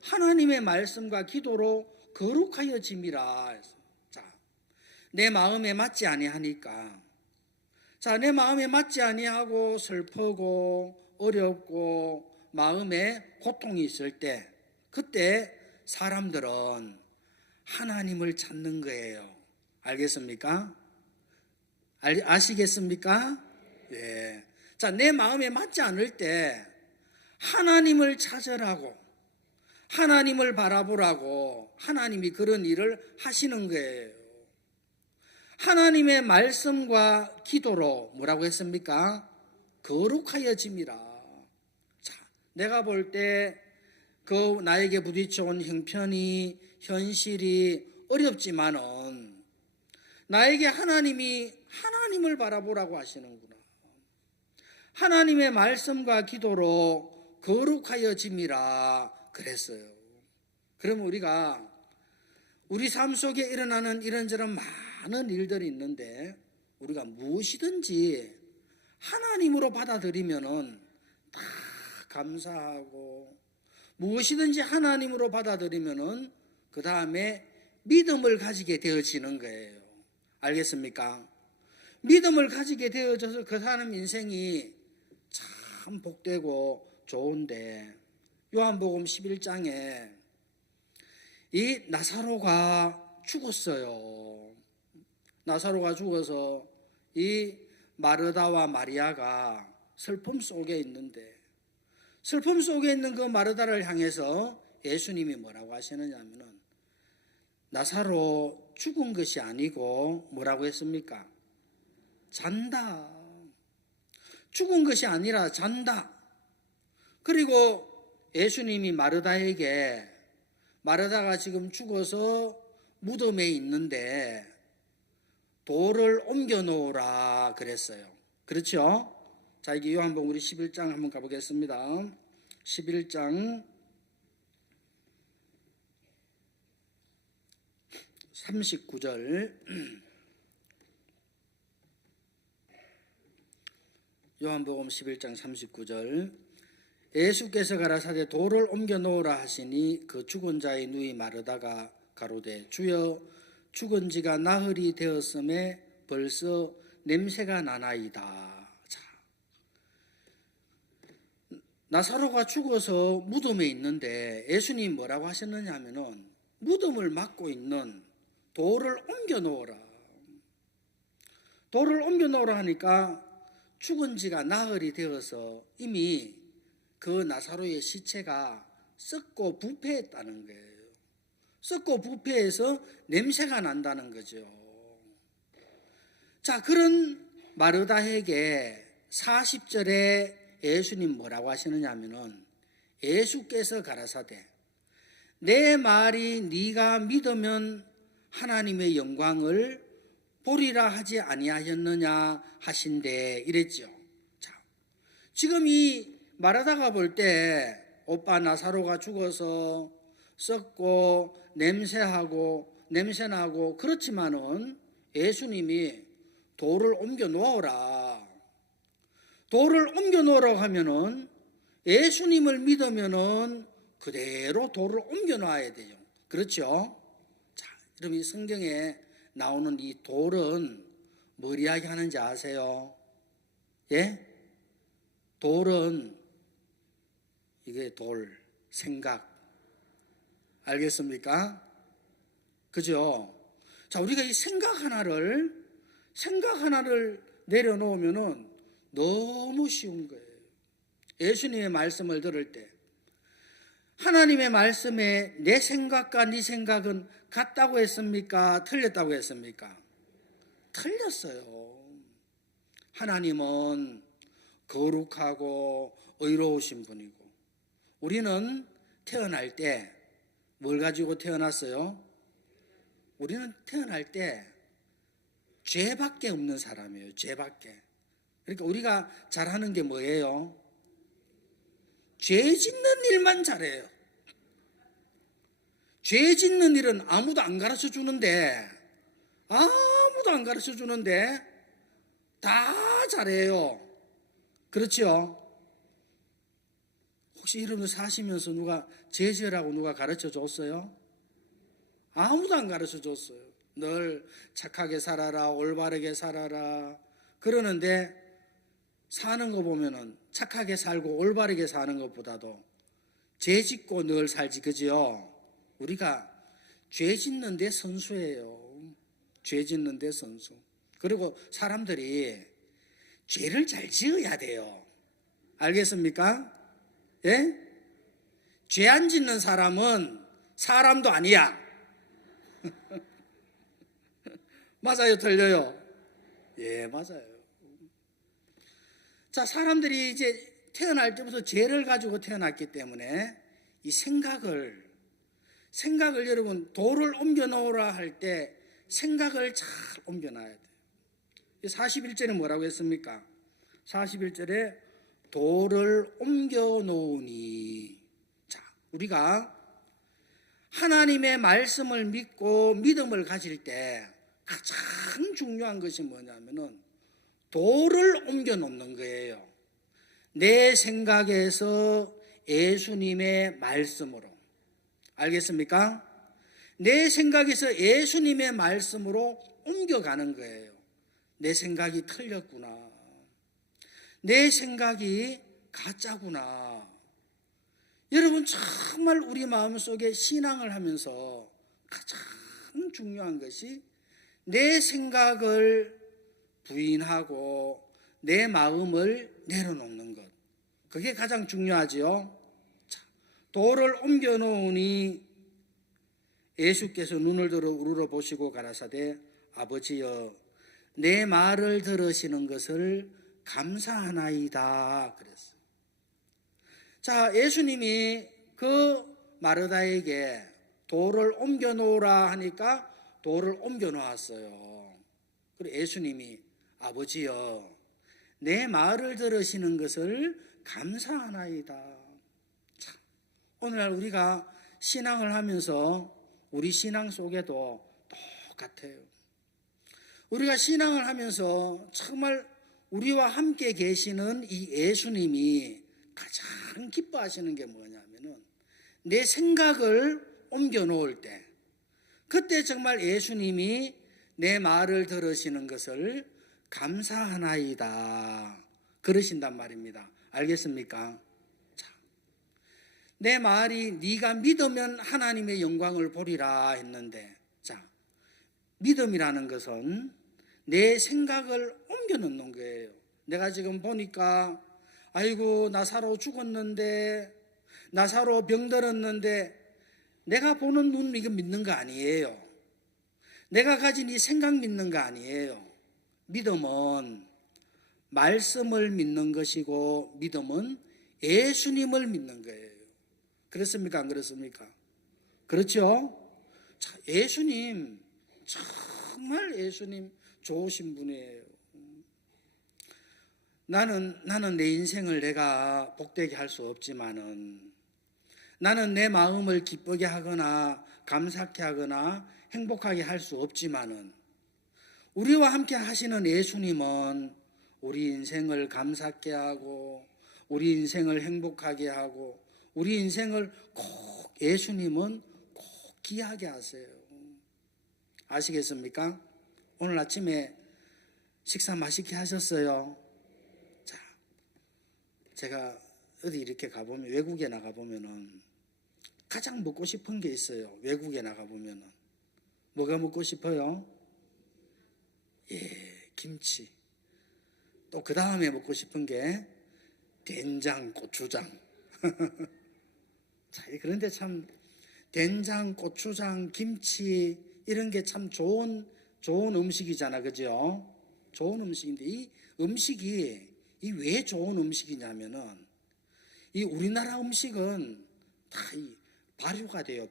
하나님의 말씀과 기도로 거룩하여짐이라. 자, 내 마음에 맞지 아니하니까. 자, 내 마음에 맞지 아니하고 슬프고 어렵고 마음에 고통이 있을 때, 그때 사람들은 하나님을 찾는 거예요. 알겠습니까? 아시겠습니까? 예. 자, 내 마음에 맞지 않을 때 하나님을 찾으라고, 하나님을 바라보라고 하나님이 그런 일을 하시는 거예요. 하나님의 말씀과 기도로 뭐라고 했습니까? 거룩하여짐이라. 자, 내가 볼 때 그 나에게 부딪혀온 형편이, 현실이 어렵지만은 나에게 하나님을 바라보라고 하시는구나. 하나님의 말씀과 기도로 거룩하여짐이라 그랬어요. 그러면 우리가 우리 삶 속에 일어나는 이런저런 많은 일들이 있는데, 우리가 무엇이든지 하나님으로 받아들이면은 다 감사하고, 무엇이든지 하나님으로 받아들이면은 그 다음에 믿음을 가지게 되어지는 거예요. 알겠습니까? 믿음을 가지게 되어져서 그 사람 인생이 참 복되고 좋은데, 요한복음 11장에 이 나사로가 죽었어요. 나사로가 죽어서 이 마르다와 마리아가 슬픔 속에 있는데, 슬픔 속에 있는 그 마르다를 향해서 예수님이 뭐라고 하시느냐 하면은, 나사로 죽은 것이 아니고 뭐라고 했습니까? 잔다. 죽은 것이 아니라 잔다. 그리고 예수님이 마르다에게, 마르다가 지금 죽어서 무덤에 있는데 돌을 옮겨 놓으라 그랬어요. 그렇죠? 자, 이게 요한복음 우리 11장 한번 가보겠습니다. 11장 39절. 요한복음 11장 39절 예수께서 가라사대 돌을 옮겨 놓으라 하시니 그 죽은 자의 누이 마르다가 가로되 주여 죽은 지가 나흘이 되었음에 벌써 냄새가 나나이다. 자, 나사로가 죽어서 무덤에 있는데 예수님 뭐라고 하셨느냐 하면은 무덤을 막고 있는 돌을 옮겨 놓으라. 돌을 옮겨 놓으라 하니까 죽은 지가 나흘이 되어서 이미 그 나사로의 시체가 썩고 부패했다는 거예요. 썩고 부패해서 냄새가 난다는 거죠. 자, 그런 마르다에게 40절에 예수님 뭐라고 하시느냐 하면은 예수께서 가라사대 내 말이 네가 믿으면 하나님의 영광을 보리라 하지 아니하였느냐 하신대 이랬죠. 자, 지금 이 마르다가 볼 때 오빠 나사로가 죽어서 썩고 냄새나고 그렇지만은 예수님이 돌을 옮겨 놓으라. 돌을 옮겨 놓으라고 하면은 예수님을 믿으면은 그대로 돌을 옮겨 놔야 돼요. 그렇죠? 자, 여러분 이 성경에 나오는 이 돌은 뭘 이야기하는지 아세요? 예? 돌은 이게 돌, 생각. 알겠습니까? 그죠? 자, 우리가 이 생각 하나를 내려놓으면은 너무 쉬운 거예요. 예수님의 말씀을 들을 때 하나님의 말씀에 내 생각과 네 생각은 같다고 했습니까? 틀렸다고 했습니까? 틀렸어요. 하나님은 거룩하고 의로우신 분이고 우리는 태어날 때 뭘 가지고 태어났어요? 우리는 태어날 때 죄밖에 없는 사람이에요. 죄밖에. 그러니까 우리가 잘하는 게 뭐예요? 죄 짓는 일만 잘해요. 죄 짓는 일은 아무도 안 가르쳐 주는데 다 잘해요. 그렇죠? 혹시 여러분 사시면서 누가 죄지으라고 누가 가르쳐 줬어요? 아무도 안 가르쳐 줬어요. 늘 착하게 살아라, 올바르게 살아라 그러는데 사는 거 보면은 착하게 살고 올바르게 사는 것보다도 죄 짓고 늘 살지, 그죠? 우리가 죄 짓는 데 선수예요. 죄 짓는 데 선수. 그리고 사람들이 죄를 잘 지어야 돼요. 알겠습니까? 예? 죄 안 짓는 사람은 사람도 아니야. 맞아요, 틀려요? 예, 맞아요. 자, 사람들이 이제 태어날 때부터 죄를 가지고 태어났기 때문에 이 생각을 여러분 돌을 옮겨 놓으라 할 때 생각을 잘 옮겨 놔야 돼요. 41절에 뭐라고 했습니까? 41절에 돌을 옮겨 놓으니. 자, 우리가 하나님의 말씀을 믿고 믿음을 가질 때 가장 중요한 것이 뭐냐면은 돌을 옮겨 놓는 거예요. 내 생각에서 예수님의 말씀으로. 알겠습니까? 내 생각에서 예수님의 말씀으로 옮겨가는 거예요. 내 생각이 틀렸구나. 내 생각이 가짜구나. 여러분 정말 우리 마음속에 신앙을 하면서 가장 중요한 것이 내 생각을 부인하고 내 마음을 내려놓는 것. 그게 가장 중요하지요. 돌을 옮겨 놓으니 예수께서 눈을 들어 우러러 보시고 가라사대 아버지여 내 말을 들으시는 것을 감사하나이다 그랬어요. 자, 예수님이 그 마르다에게 돌을 옮겨 놓으라 하니까 돌을 옮겨 놓았어요. 그리고 예수님이 아버지여 내 말을 들으시는 것을 감사하나이다. 참, 오늘날 우리가 신앙을 하면서 우리 신앙 속에도 똑같아요. 우리가 신앙을 하면서 정말 우리와 함께 계시는 이 예수님이 가장 기뻐하시는 게 뭐냐면은 내 생각을 옮겨 놓을 때, 그때 정말 예수님이 내 말을 들으시는 것을 감사하나이다 그러신단 말입니다. 알겠습니까? 자, 내 말이 네가 믿으면 하나님의 영광을 보리라 했는데, 자, 믿음이라는 것은 내 생각을 옮겨 놓는 거예요. 내가 지금 보니까 아이고 나사로 죽었는데, 나사로 병들었는데, 내가 보는 눈 이거 믿는 거 아니에요. 내가 가진 이 생각 믿는 거 아니에요. 믿음은 말씀을 믿는 것이고, 믿음은 예수님을 믿는 거예요. 그렇습니까? 안 그렇습니까? 그렇죠? 자, 예수님, 정말 예수님 좋으신 분이에요. 나는 내 인생을 내가 복되게 할 수 없지만은, 나는 내 마음을 기쁘게 하거나 감사케 하거나 행복하게 할 수 없지만은, 우리와 함께 하시는 예수님은 우리 인생을 감사케 하고 우리 인생을 행복하게 하고 우리 인생을 꼭 예수님은 꼭 귀하게 하세요. 아시겠습니까? 오늘 아침에 식사 맛있게 하셨어요? 자, 제가 어디 이렇게 가보면, 외국에 나가보면은 가장 먹고 싶은 게 있어요. 외국에 나가보면은 뭐가 먹고 싶어요? 예, 김치. 또 그 다음에 먹고 싶은 게 된장, 고추장. 자, 그런데 참 된장, 고추장, 김치 이런 게 참 좋은 음식이잖아, 그죠? 좋은 음식인데 이 음식이 왜 좋은 음식이냐면은 이 우리나라 음식은 다 이 발효가 돼요.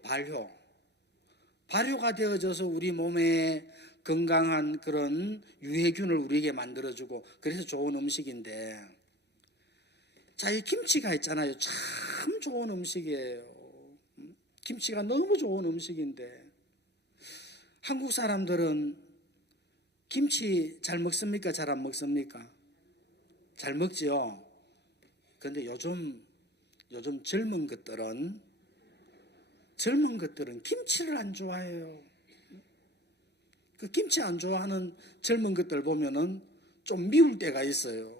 발효가 되어져서 우리 몸에 건강한 그런 유해균을 우리에게 만들어주고, 그래서 좋은 음식인데, 자, 이 김치가 있잖아요. 참 좋은 음식이에요. 김치가 너무 좋은 음식인데, 한국 사람들은 김치 잘 먹습니까? 잘 안 먹습니까? 잘 먹지요. 그런데 요즘 젊은 것들은 김치를 안 좋아해요. 그 김치 안 좋아하는 젊은 것들 보면은 좀 미울 때가 있어요.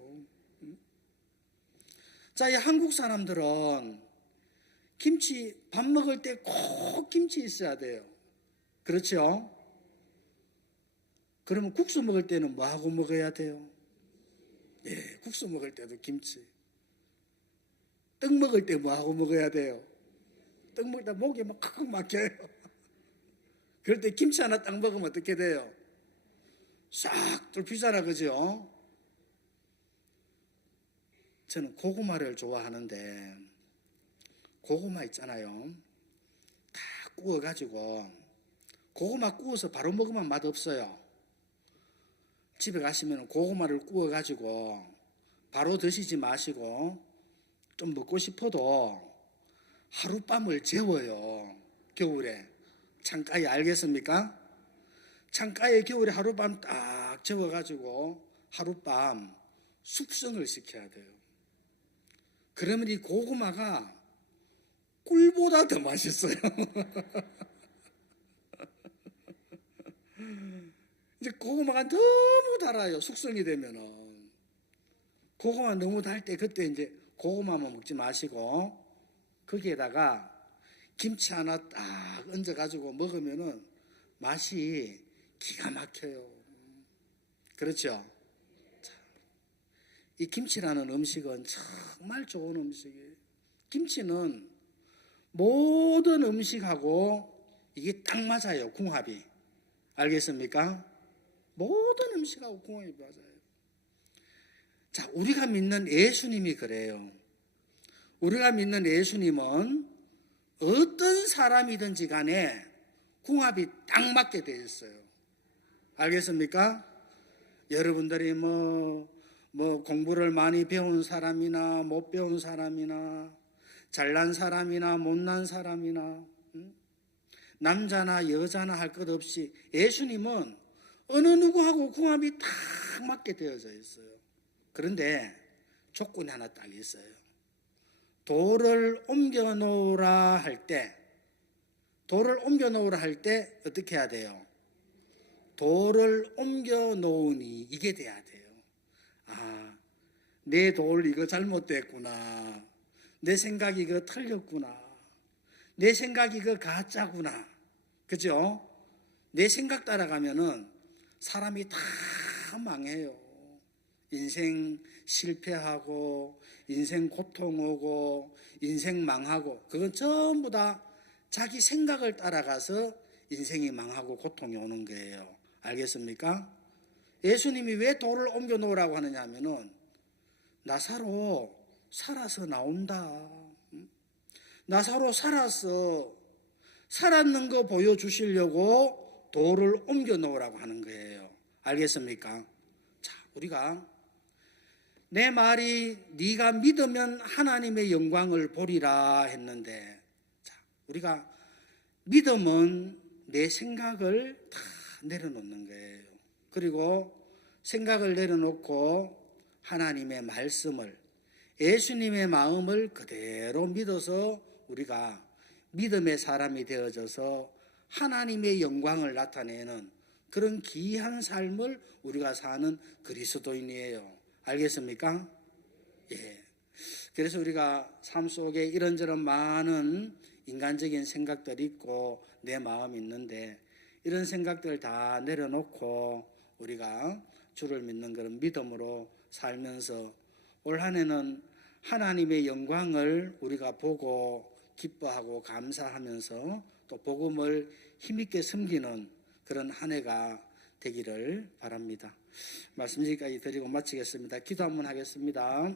자, 이 한국 사람들은 김치 밥 먹을 때 꼭 김치 있어야 돼요. 그렇죠? 그러면 국수 먹을 때는 뭐 하고 먹어야 돼요? 예, 국수 먹을 때도 김치. 떡 먹을 때 뭐 하고 먹어야 돼요? 떡 먹다 목이 막 칵칵 막혀요. 그럴 때 김치 하나 딱 먹으면 어떻게 돼요? 싹 뚫히잖아, 그죠? 저는 고구마를 좋아하는데, 고구마 있잖아요. 다 구워가지고, 고구마 구워서 바로 먹으면 맛없어요. 집에 가시면 고구마를 구워가지고 바로 드시지 마시고, 좀 먹고 싶어도 하룻밤을 재워요. 겨울에 창가에. 알겠습니까? 창가에 겨울에 하룻밤 딱 재워가지고 하룻밤 숙성을 시켜야 돼요. 그러면 이 고구마가 꿀보다 더 맛있어요. 이제 고구마가 너무 달아요. 숙성이 되면은. 고구마 너무 달 때 그때 이제 고구마만 먹지 마시고 거기에다가 김치 하나 딱 얹어가지고 먹으면은 맛이 기가 막혀요. 그렇죠? 자, 이 김치라는 음식은 정말 좋은 음식이에요. 김치는 모든 음식하고 이게 딱 맞아요. 궁합이. 알겠습니까? 모든 음식하고 궁합이 맞아요. 자, 우리가 믿는 예수님이 그래요. 우리가 믿는 예수님은 어떤 사람이든지 간에 궁합이 딱 맞게 되어 있어요. 알겠습니까? 여러분들이 뭐 공부를 많이 배운 사람이나 못 배운 사람이나 잘난 사람이나 못난 사람이나 남자나 여자나 할 것 없이 예수님은 어느 누구하고 궁합이 딱 맞게 되어져 있어요. 그런데 조건이 하나 딱 있어요. 돌을 옮겨 놓으라 할 때, 어떻게 해야 돼요? 돌을 옮겨 놓으니 이게 돼야 돼요. 아, 내 돌 이거 잘못됐구나. 내 생각이 이거 틀렸구나. 내 생각이 이거 가짜구나. 그죠? 내 생각 따라가면은 사람이 다 망해요. 인생 실패하고, 인생 고통 오고, 인생 망하고, 그건 전부 다 자기 생각을 따라가서 인생이 망하고 고통이 오는 거예요. 알겠습니까? 예수님이 왜 돌을 옮겨 놓으라고 하느냐 하면은 나사로 살아서 나온다. 나사로 살았는 거 보여주시려고 돌을 옮겨 놓으라고 하는 거예요. 알겠습니까? 자, 우리가 내 말이 네가 믿으면 하나님의 영광을 보리라 했는데, 자, 우리가 믿음은 내 생각을 다 내려놓는 거예요. 그리고 생각을 내려놓고 하나님의 말씀을, 예수님의 마음을 그대로 믿어서 우리가 믿음의 사람이 되어져서 하나님의 영광을 나타내는 그런 귀한 삶을 우리가 사는 그리스도인이에요. 알겠습니까? 예. 그래서 우리가 삶 속에 이런저런 많은 인간적인 생각들이 있고 내 마음이 있는데, 이런 생각들 다 내려놓고 우리가 주를 믿는 그런 믿음으로 살면서 올 한 해는 하나님의 영광을 우리가 보고 기뻐하고 감사하면서 또 복음을 힘있게 섬기는 그런 한 해가 되기를 바랍니다. 말씀 여기까지 드리고 마치겠습니다. 기도 한번 하겠습니다.